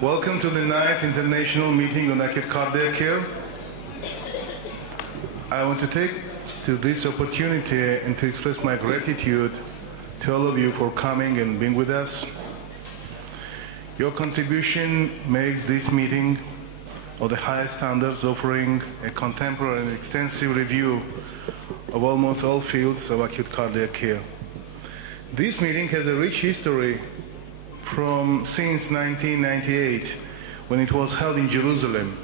Welcome to the 9th International Meeting on Acute Cardiac Care. I want to take this opportunity and to express my gratitude to all of you for coming and being with us. Your contribution makes this meeting of the highest standards, offering a contemporary and extensive review of almost all fields of acute cardiac care. This meeting has a rich history since 1998, when it was held in Jerusalem.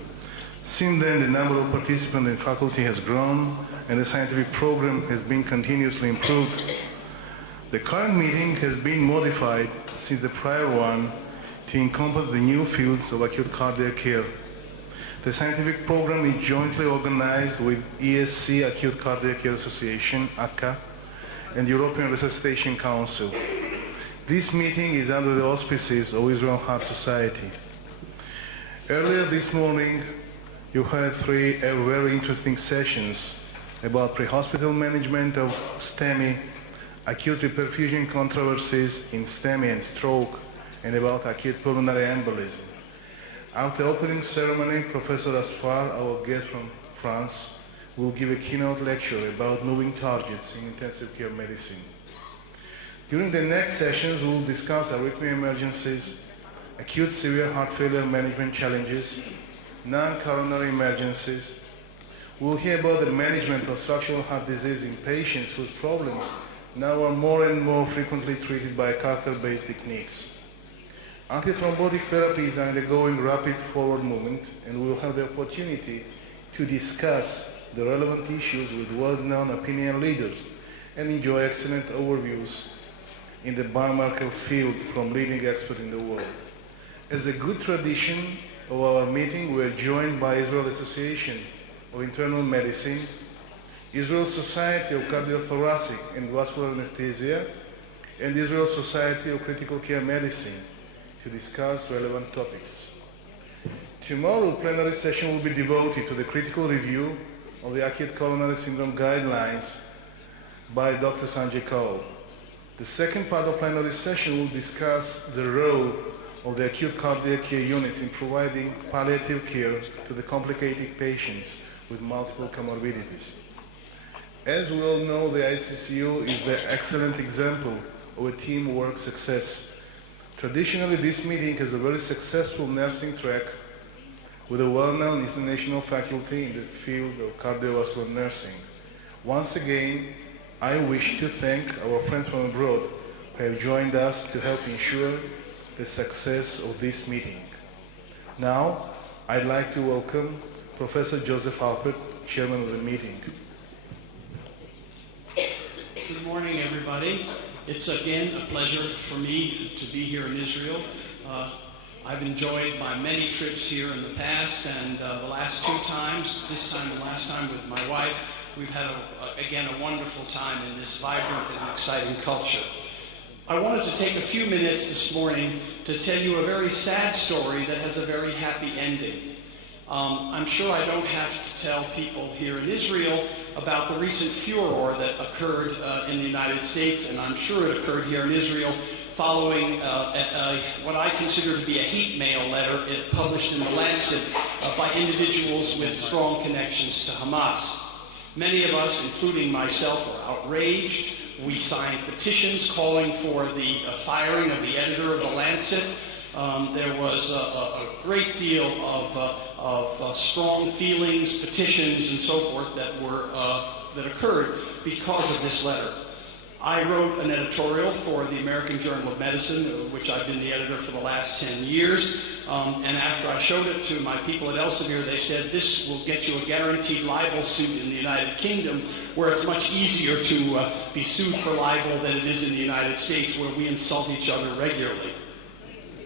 Since then, the number of participants and faculty has grown, and the scientific program has been continuously improved. The current meeting has been modified since the prior one to encompass the new fields of acute cardiac care. The scientific program is jointly organized with ESC, Acute Cardiac Care Association, ACA, and European Resuscitation Council. This meeting is under the auspices of Israel Heart Society. Earlier this morning, you heard three very interesting sessions about pre-hospital management of STEMI, acute reperfusion controversies in STEMI and stroke, and about acute pulmonary embolism. After the opening ceremony, Professor Asfar, our guest from France, will give a keynote lecture about moving targets in intensive care medicine. During the next sessions, we will discuss arrhythmia emergencies, acute severe heart failure management challenges, non-coronary emergencies. We'll hear about the management of structural heart disease in patients whose problems now are more and more frequently treated by catheter-based techniques. Antithrombotic therapies are undergoing rapid forward movement, and we will have the opportunity to discuss the relevant issues with well-known opinion leaders and enjoy excellent overviews in the biomarker field from leading experts in the world. As a good tradition of our meeting, we are joined by Israel Association of Internal Medicine, Israel Society of Cardiothoracic and Vascular Anesthesia, and Israel Society of Critical Care Medicine to discuss relevant topics. Tomorrow, plenary session will be devoted to the critical review of the acute coronary syndrome guidelines by Dr. Sanjay Kaul. The second part of plenary session will discuss the role of the acute cardiac care units in providing palliative care to the complicated patients with multiple comorbidities. As we all know, the ICCU is the excellent example of a teamwork success. Traditionally, this meeting has a very successful nursing track with a well-known international faculty in the field of cardiovascular nursing. Once again, I wish to thank our friends from abroad who have joined us to help ensure the success of this meeting. Now, I'd like to welcome Professor Joseph Alpert, Chairman of the meeting. Good morning, everybody. It's again a pleasure for me to be here in Israel. I've enjoyed my many trips here in the past, and the last two times, this time and last time with my wife, we've had, again, a wonderful time in this vibrant and exciting culture. I wanted to take a few minutes this morning to tell you a very sad story that has a very happy ending. I'm sure I don't have to tell people here in Israel about the recent furor that occurred in the United States, and I'm sure it occurred here in Israel following what I consider to be a hate mail letter published in The Lancet by individuals with strong connections to Hamas. Many of us, including myself, were outraged. We signed petitions calling for the firing of the editor of The Lancet. There was a great deal of strong feelings, petitions, and so forth that occurred because of this letter. I wrote an editorial for the American Journal of Medicine, which I've been the editor for the last 10 years. And after I showed it to my people at Elsevier, they said, this will get you a guaranteed libel suit in the United Kingdom, where it's much easier to be sued for libel than it is in the United States, where we insult each other regularly.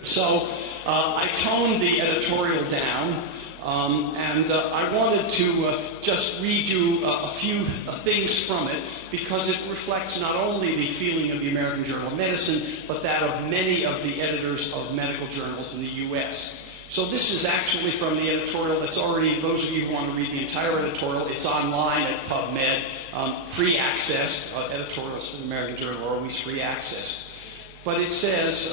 So I toned the editorial down, and I wanted to just read you a few things from it, because it reflects not only the feeling of the American Journal of Medicine, but that of many of the editors of medical journals in the U.S. So this is actually from the editorial that's already, those of you who want to read the entire editorial, it's online at PubMed, free access. Editorials from the American Journal are always free access. But it says,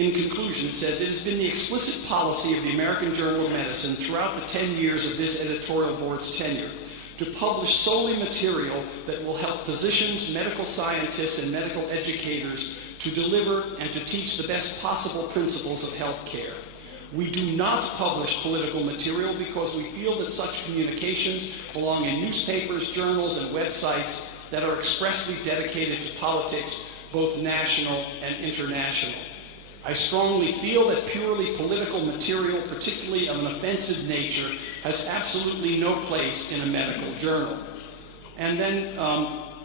In conclusion, it says, it has been the explicit policy of the American Journal of Medicine throughout the 10 years of this editorial board's tenure to publish solely material that will help physicians, medical scientists, and medical educators to deliver and to teach the best possible principles of health care. We do not publish political material because we feel that such communications belong in newspapers, journals, and websites that are expressly dedicated to politics, both national and international. I strongly feel that purely political material, particularly of an offensive nature, has absolutely no place in a medical journal. And then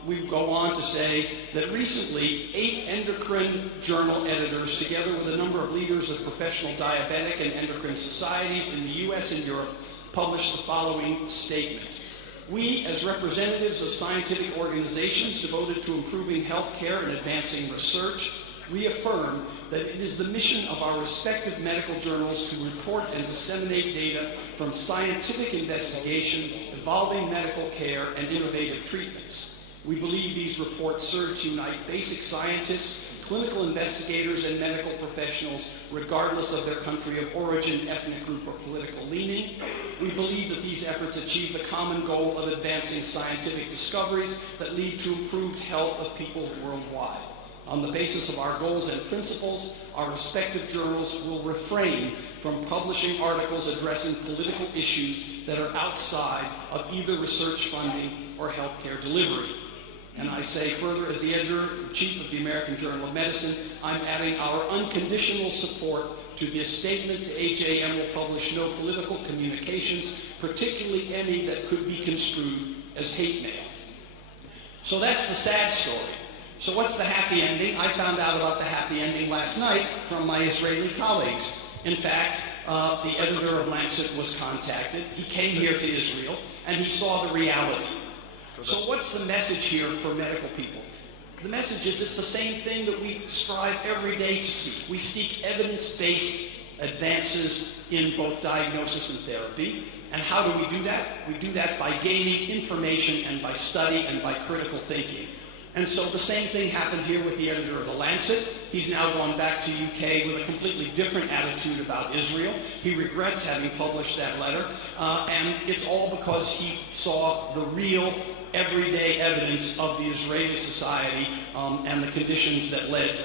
we go on to say that recently 8 endocrine journal editors, together with a number of leaders of professional diabetic and endocrine societies in the US and Europe, published the following statement. We, as representatives of scientific organizations devoted to improving health care and advancing research, reaffirm that it is the mission of our respective medical journals to report and disseminate data from scientific investigation involving medical care and innovative treatments. We believe these reports serve to unite basic scientists, clinical investigators, and medical professionals, regardless of their country of origin, ethnic group, or political leaning. We believe that these efforts achieve the common goal of advancing scientific discoveries that lead to improved health of people worldwide. On the basis of our goals and principles, our respective journals will refrain from publishing articles addressing political issues that are outside of either research funding or healthcare delivery. And I say further, as the editor-in-chief of the American Journal of Medicine, I'm adding our unconditional support to this statement. The AJM will publish no political communications, particularly any that could be construed as hate mail. So that's the sad story. So what's the happy ending? I found out about the happy ending last night from my Israeli colleagues. In fact, the editor of Lancet was contacted. He came here to Israel, and he saw the reality. So what's the message here for medical people? The message is it's the same thing that we strive every day to seek. We seek evidence-based advances in both diagnosis and therapy. And how do we do that? We do that by gaining information and by study and by critical thinking. And so the same thing happened here with the editor of The Lancet. He's now gone back to UK with a completely different attitude about Israel. He regrets having published that letter, and it's all because he saw the real, everyday evidence of the Israeli society and the conditions that led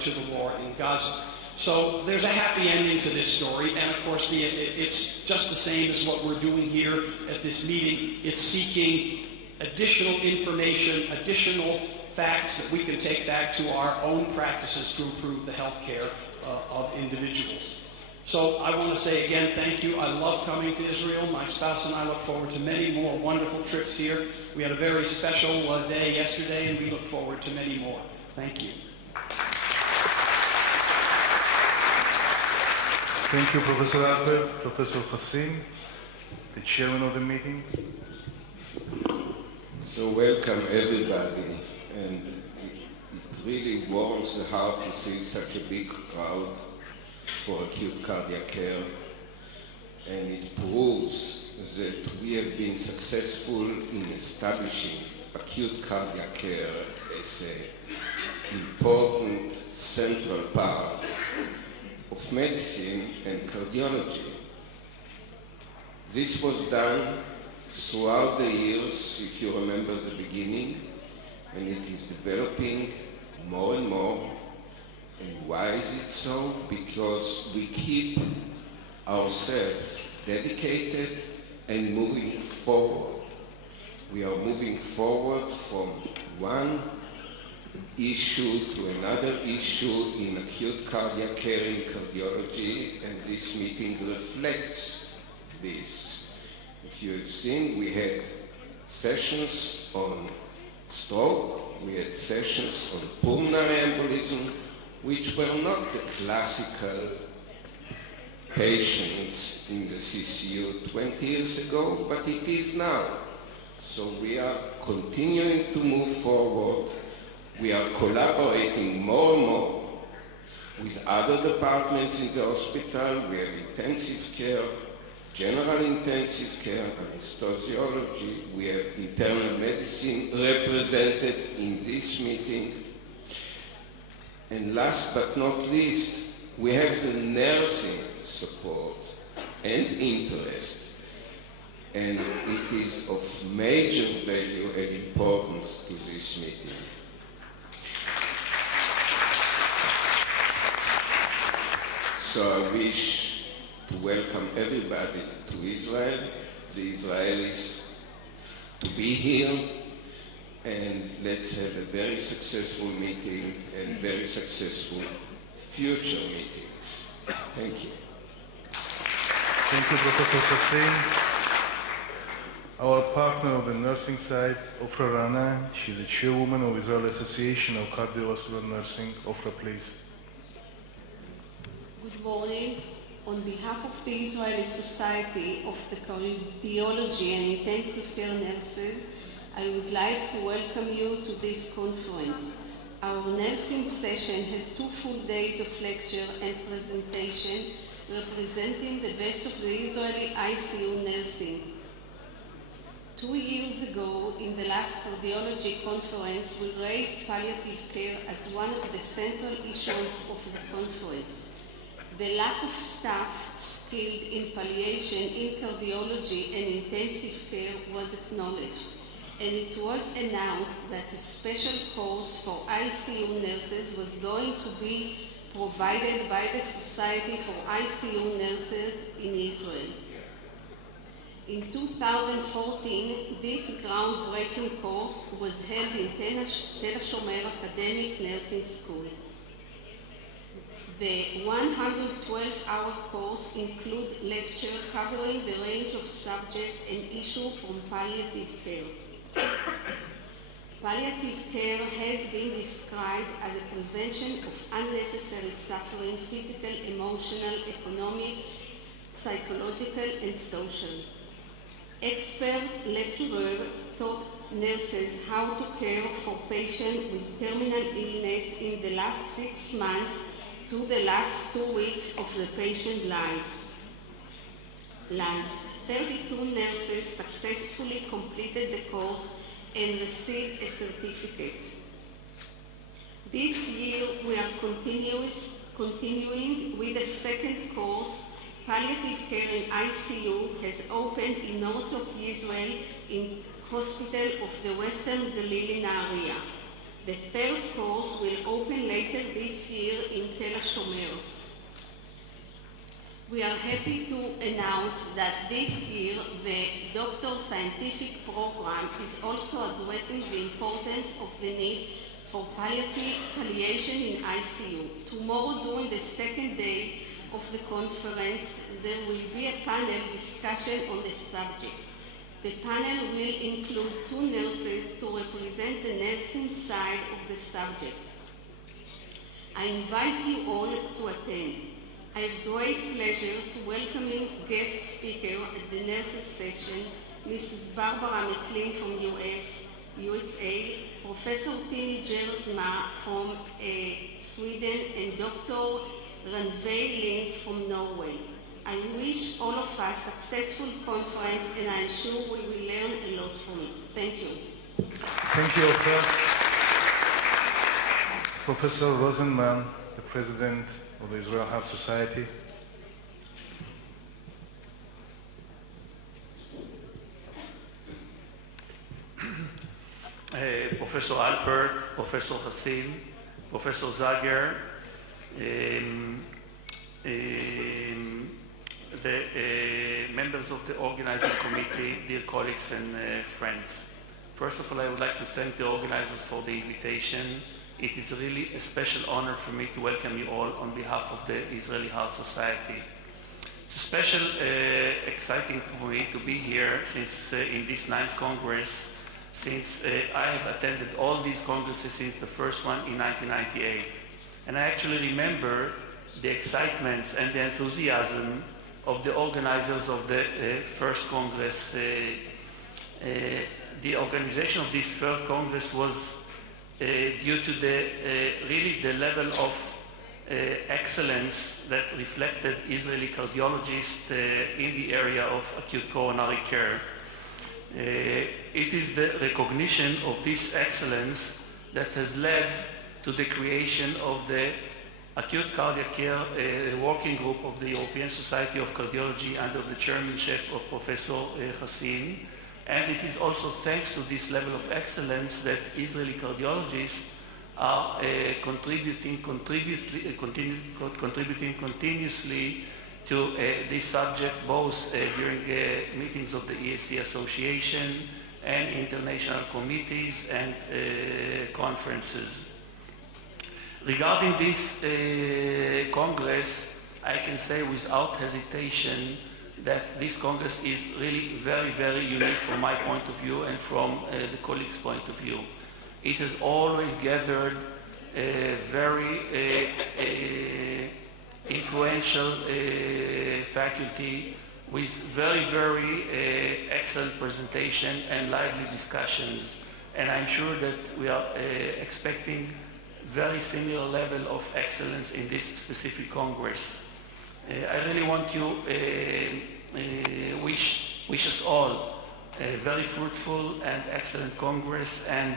to the war in Gaza. So there's a happy ending to this story, and of course it's just the same as what we're doing here at this meeting. It's seeking additional information, additional facts that we can take back to our own practices to improve the health care of individuals. So I want to say again, thank you. I love coming to Israel. My spouse and I look forward to many more wonderful trips here. We had a very special day yesterday, and we look forward to many more. Thank you. Thank you, Professor Alper, Professor Hassin, the chairman of the meeting. So welcome everybody, and it really warms the heart to see such a big crowd for acute cardiac care, and it proves that we have been successful in establishing acute cardiac care as an important central part of medicine and cardiology. This was done throughout the years, if you remember the beginning, and it is developing more and more. And why is it so? Because we keep ourselves dedicated and moving forward. We are moving forward from one issue to another issue in acute cardiac care in cardiology, and this meeting reflects this. If you have seen, we had sessions on stroke, we had sessions on pulmonary embolism, which were not the classical patients in the CCU 20 years ago, but it is now. So we are continuing to move forward. We are collaborating more and more with other departments in the hospital. We have intensive care, general intensive care, anesthesiology. We have internal medicine represented in this meeting. And last but not least, We have the nursing support and interest, and it is of major value and importance to this meeting. So I wish to welcome everybody to Israel, the Israelis, to be here, and let's have a very successful meeting and very successful future meetings. Thank you. Thank you, Professor Hassin. Our partner of the nursing side, Ofra Rana, she's the chairwoman of Israel Association of Cardiovascular Nursing. Ofra, please. Good morning. On behalf of the Israeli Society of the Cardiology and Intensive Care Nurses, I would like to welcome you to this conference. Our nursing session has 2 full days of lecture and presentation representing the best of the Israeli ICU nursing. 2 years ago, in the last cardiology conference, we raised palliative care as one of the central issues of the conference. The lack of staff skilled in palliation in cardiology and intensive care was acknowledged, and it was announced that a special course for ICU nurses was going to be provided by the Society for ICU Nurses in Israel. In 2014, this groundbreaking course was held in Tel Aviv Academic Nursing School. The 112-hour course includes lectures covering the range of subjects and issues from palliative care. Palliative care has been described as a prevention of unnecessary suffering, physical, emotional, economic, psychological, and social. Expert lecturers taught nurses how to care for patients with terminal illness in the last 6 months to the last 2 weeks of the patient's life. 32 nurses successfully completed the course and received a certificate. This year we are continuing with a second course. Palliative care in ICU has opened in north of Israel in hospital of the Western Galilee area. The third course will open later this year in Tel Aviv. We are happy to announce that this year the Doctor Scientific Program is also addressing the importance of the need for palliation in ICU. Tomorrow, during the second day of the conference, there will be a panel discussion on the subject. The panel will include 2 nurses to represent the nursing side of the subject. I invite you all to attend. I have great pleasure to welcome you guest speaker at the nurses session, Mrs. Barbara McLean from USA, Professor Tini Gersma from Sweden, and Dr. Ranveig Lind from Norway. I wish all of us a successful conference, and I'm sure we will learn a lot from it. Thank you. Thank you, Ofra. Professor Rozenman, the President of the Israel Heart Society. Professor Alpert, Professor Hassin, Professor Zager, the members of the organizing committee, dear colleagues and friends. First of all, I would like to thank the organizers for the invitation. It is really a special honor for me to welcome you all on behalf of the Israeli Heart Society. It's a special, exciting for me to be here since in this 9th Congress, since I have attended all these congresses since the first one in 1998. And I actually remember the excitements and the enthusiasm of the organizers of the first Congress. The organization of this third Congress was due to really the level of excellence that reflected Israeli cardiologists in the area of acute coronary care. It is the recognition of this excellence that has led to the creation of the Acute Cardiac Care, a working group of the European Society of Cardiology under the chairmanship of Professor Hassin. And it is also thanks to this level of excellence that Israeli cardiologists are contributing continuously to this subject, both during meetings of the ESC Association and international committees and conferences. Regarding this Congress, I can say without hesitation that this Congress is really very, very unique from my point of view and from the colleagues' point of view. It has always gathered a very influential faculty with very, very excellent presentation and lively discussions. And I'm sure that we are expecting very similar level of excellence in this specific Congress. I really want to wish us all a very fruitful and excellent Congress, and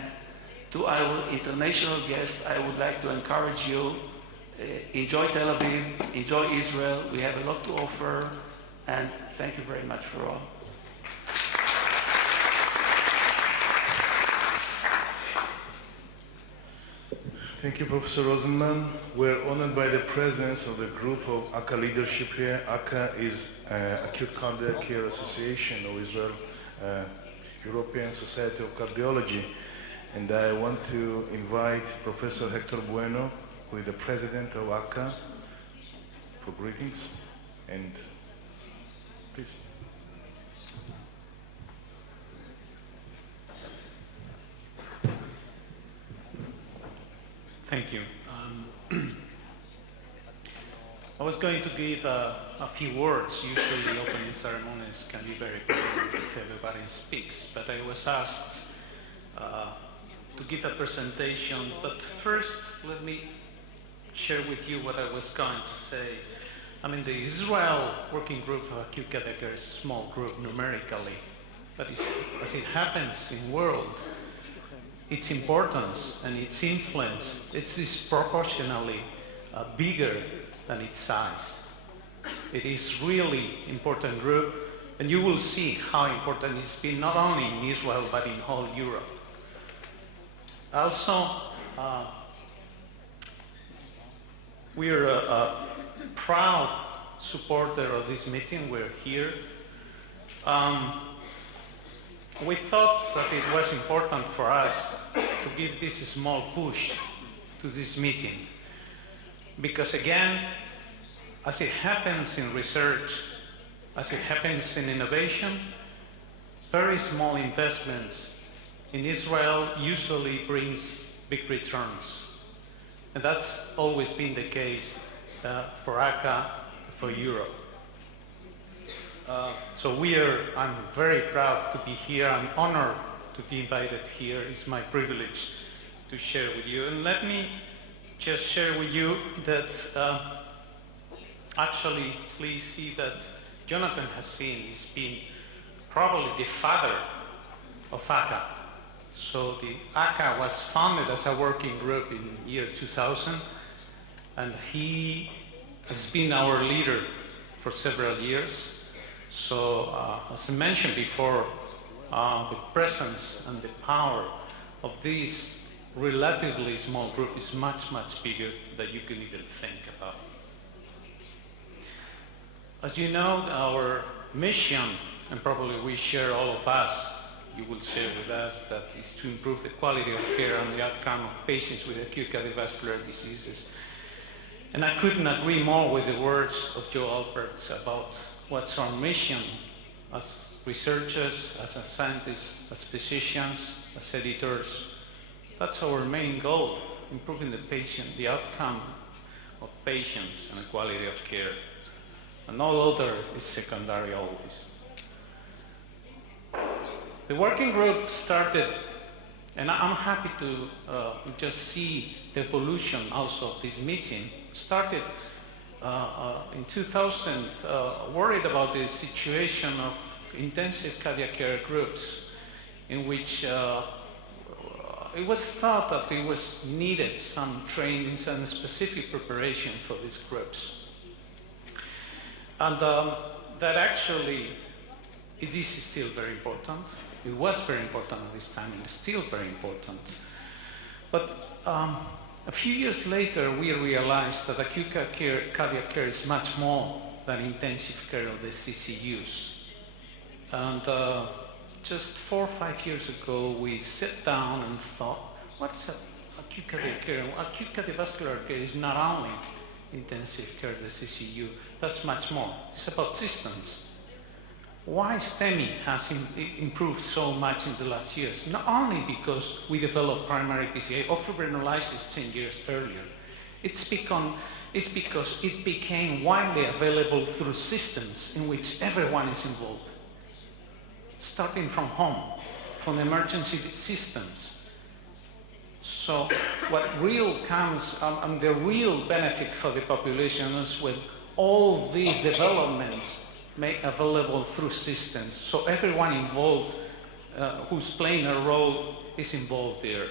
to our international guests, I would like to encourage you, enjoy Tel Aviv, enjoy Israel. We have a lot to offer, and thank you very much for all. Thank you, Professor Rozenman. We're honored by the presence of the group of ACA leadership here. ACA is Acute Cardiac Care Association of Israel, European Society of Cardiology. And I want to invite Professor Hector Bueno, who is the president of ACA, for greetings. And please. Thank you. I was going to give a few words. Usually opening ceremonies can be very boring if everybody speaks, but I was asked to give a presentation. But first, let me share with you what I was going to say. I mean, the Israel Working Group of Acute Cardiac Care is a small group numerically, but as it happens in the world, its importance and its influence, it's disproportionately bigger than its size. It is really important group, and you will see how important it's been not only in Israel but in whole Europe. Also, we are a proud supporter of this meeting. We're here. We thought that it was important for us to give this small push to this meeting because, again, as it happens in research, as it happens in innovation, very small investments in Israel usually brings big returns. And that's always been the case for ACA, for Europe. I'm very proud to be here. I'm honored to be invited here. It's my privilege to share with you. And let me just share with you that actually, please see that Jonathan Hassin has been probably the father of ACA. So the ACA was founded as a working group in year 2000, and he has been our leader for several years. So, as I mentioned before, the presence and the power of this relatively small group is much, much bigger than you can even think about. As you know, our mission, and probably we share all of us, you will share with us, that is to improve the quality of care and the outcome of patients with acute cardiovascular diseases. And I couldn't agree more with the words of Joe Alpert about what's our mission as researchers, as scientists, as physicians, as editors. That's our main goal, improving the outcome of patients and the quality of care. And all other is secondary always. The working group started, and I'm happy to just see the evolution also of this meeting, started in 2000, worried about the situation of intensive cardiac care groups in which it was thought that it was needed some training, some specific preparation for these groups. And that actually, it is still very important. It was very important at this time, and it's still very important. But a few years later, we realized that acute cardiac care is much more than intensive care of the CCUs. And just 4 or 5 years ago, we sat down and thought, what's acute cardiac care? Acute cardiovascular care is not only intensive care, the CCU, that's much more. It's about systems. Why STEMI has improved so much in the last years? Not only because we developed primary PCI or fibrinolysis 10 years earlier. It's because it became widely available through systems in which everyone is involved. Starting from home, from emergency systems. So what real comes, the real benefit for the population is when all these developments made available through systems. So everyone involved who's playing a role is involved there.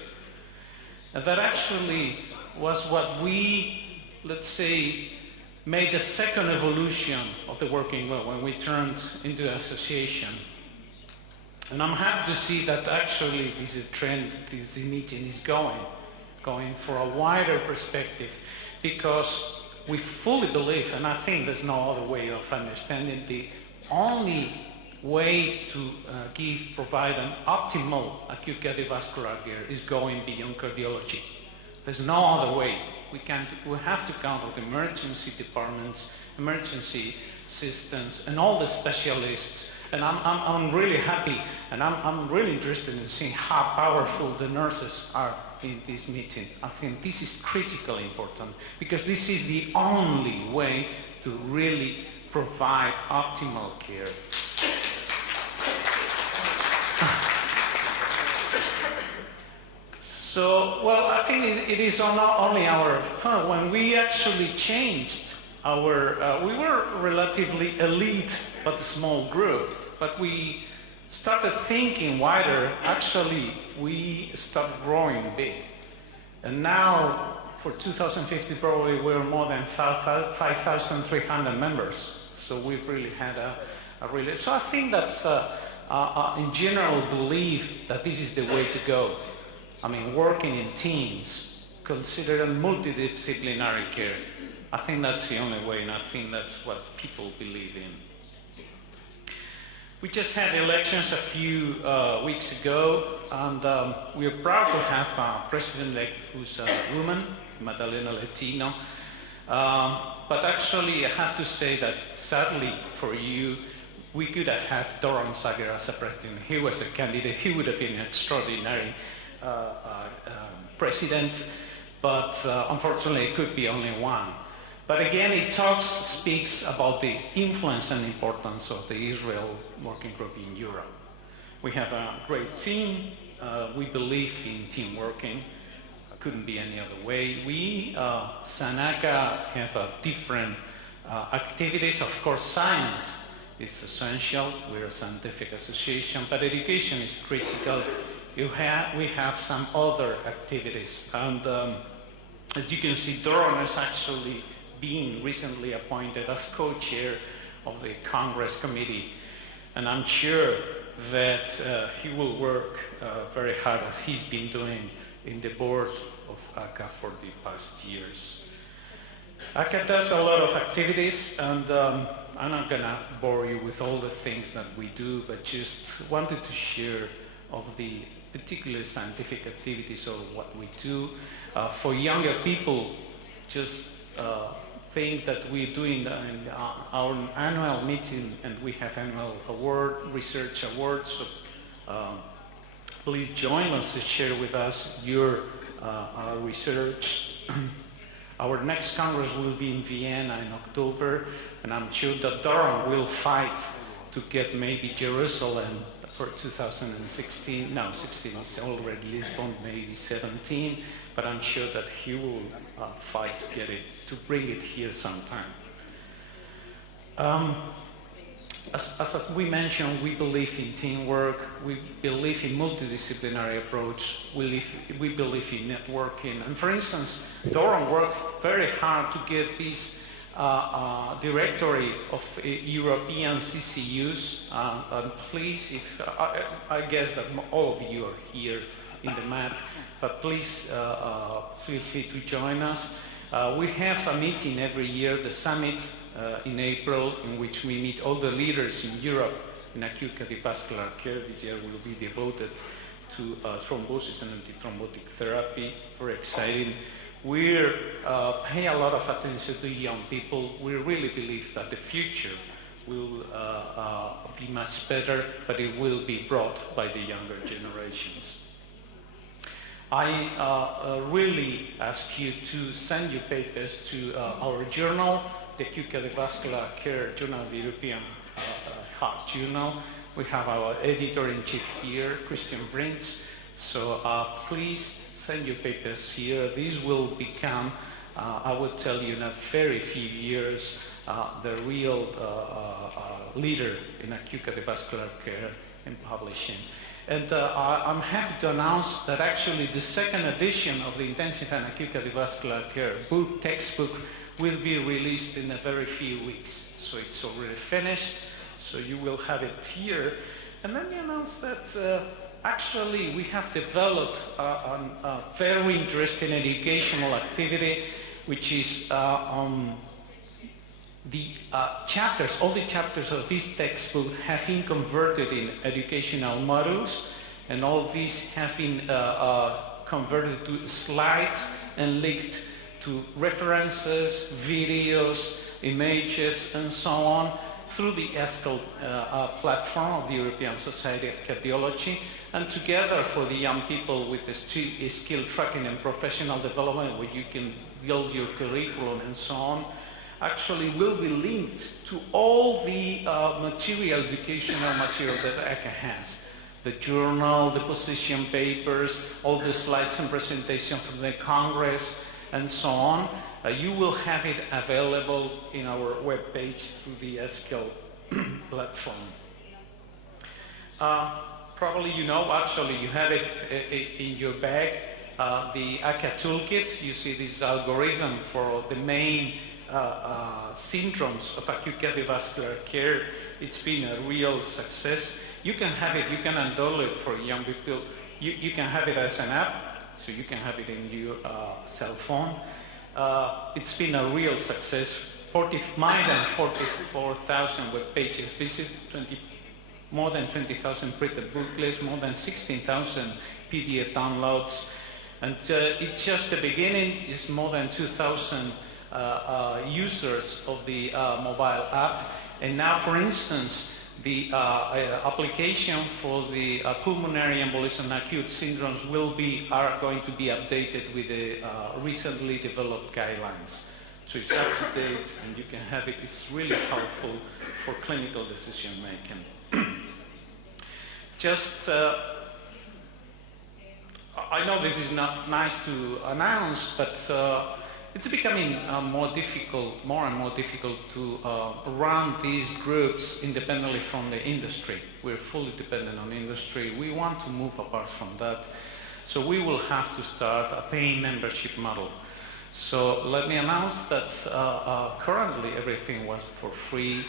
And that actually was what we, let's say, made the second evolution of the working group when we turned into association. And I'm happy to see that actually this is a trend, this meeting is going for a wider perspective, because we fully believe, and I think there's no other way of understanding, the only way to provide an optimal acute cardiovascular care is going beyond cardiology. There's no other way. We have to count on emergency departments, emergency systems, and all the specialists. And I'm really happy, and I'm really interested in seeing how powerful the nurses are in this meeting. I think this is critically important, because this is the only way to really provide optimal care. So, well, I think it is not only our fun. When we actually changed our, we were relatively elite but a small group, but we started thinking wider. Actually, we started growing big. And now, for 2050, probably we're more than 5,300 members. So we've really had a really, so I think that's in general belief that this is the way to go. I mean, working in teams, considering multidisciplinary care. I think that's the only way, and I think that's what people believe in. We just had elections a few weeks ago, and we are proud to have a president-elect who's a woman, Madalena Latino. But actually, I have to say that sadly for you, we could have had Doron Sager as a president. He was a candidate. He would have been an extraordinary president, but unfortunately, it could be only one. But again, it speaks about the influence and importance of the Israel Working Group in Europe. We have a great team. We believe in team working. It couldn't be any other way. We, Sanaka, have different activities. Of course, science is essential. We're a scientific association, but education is critical. We have some other activities. And as you can see, Doron is actually being recently appointed as co-chair of the Congress Committee. And I'm sure that he will work very hard, as he's been doing in the board of ACA for the past years. ACA does a lot of activities, and I'm not gonna bore you with all the things that we do, but just wanted to share of the particular scientific activities of what we do. For younger people, just think that we're doing our annual meeting, and we have annual research awards. So please join us to share with us your research. Our next Congress will be in Vienna in October, and I'm sure that Doron will fight to get maybe Jerusalem for 2016. No, 16 is already Lisbon, maybe 17, but I'm sure that he will fight to get it, to bring it here sometime. As we mentioned, we believe in teamwork, we believe in multidisciplinary approach, we believe in networking. And for instance, Doran worked very hard to get this directory of European CCUs. And please, if I guess that all of you are here in the map, but please feel free to join us. We have a meeting every year, the summit in April, in which we meet all the leaders in Europe in acute cardiovascular care. This year will be devoted to thrombosis and antithrombotic therapy. Very exciting. We pay a lot of attention to young people. We really believe that the future will be much better, but it will be brought by the younger generations. I really ask you to send your papers to our journal, the Acute Cardiovascular Care Journal of the European Heart Journal. We have our editor-in-chief here, Christian Brintz. So please send your papers here. These will become, I would tell you, in a very few years, the real leader in acute cardiovascular care and publishing. And I'm happy to announce that actually the second edition of the Intensive and Acute Cardiovascular Care textbook will be released in a very few weeks. So it's already finished, so you will have it here. And let me announce that actually we have developed a very interesting educational activity, which is the chapters, all the chapters of this textbook have been converted in educational modules, and all these have been converted to slides and linked to references, videos, images, and so on through the ESCAL platform of the European Society of Cardiology. And together for the young people with the skill tracking and professional development, where you can build your curriculum and so on, actually will be linked to all the educational material that ACA has. The journal, the position papers, all the slides and presentations from the Congress, and so on. You will have it available in our webpage through the ESCAL platform. Probably you know, actually you have it in your bag, the ACA toolkit. You see this algorithm for the main syndromes of acute cardiovascular care. It's been a real success. You can have it, you can download it for young people. You can have it as an app, so you can have it in your cell phone. It's been a real success. More than 44,000 web pages visited, more than 20,000 printed booklets, more than 16,000 PDF downloads. And it's just the beginning. It's more than 2,000 users of the mobile app. And now, for instance, the application for the pulmonary embolism and acute syndromes are going to be updated with the recently developed guidelines. So it's up to date, and you can have it. It's really helpful for clinical decision making. Just, I know this is not nice to announce, but it's becoming more and more difficult to run these groups independently from the industry. We're fully dependent on industry. We want to move apart from that. So we will have to start a paying membership model. So let me announce that currently everything was for free.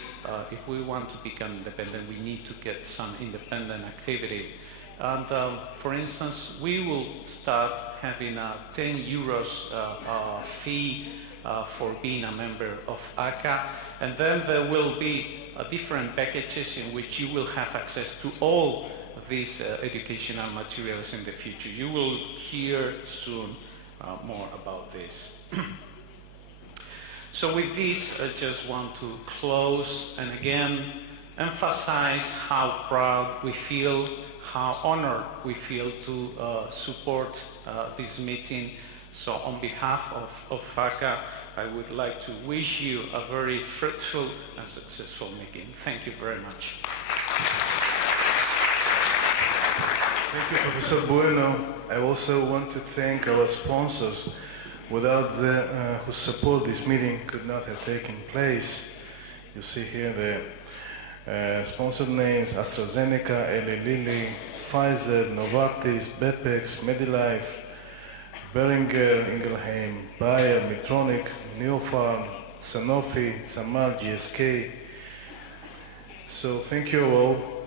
If we want to become independent, we need to get some independent activity. And for instance, we will start having a 10 euros fee for being a member of ACA. And then there will be different packages in which you will have access to all these educational materials in the future. You will hear soon more about this. So with this, I just want to close and again emphasize how proud we feel, how honored we feel to support this meeting. So on behalf of FACA, I would like to wish you a very fruitful and successful meeting. Thank you very much. Thank you, Professor Bueno. I also want to thank our sponsors, without whose support this meeting could not have taken place. You see here the Sponsor names AstraZeneca, Eli Lilly, Pfizer, Novartis, Bepex, Medilife, Boehringer Ingelheim, Bayer, Medtronic, Neopharm, Sanofi, Samal, GSK. So thank you all.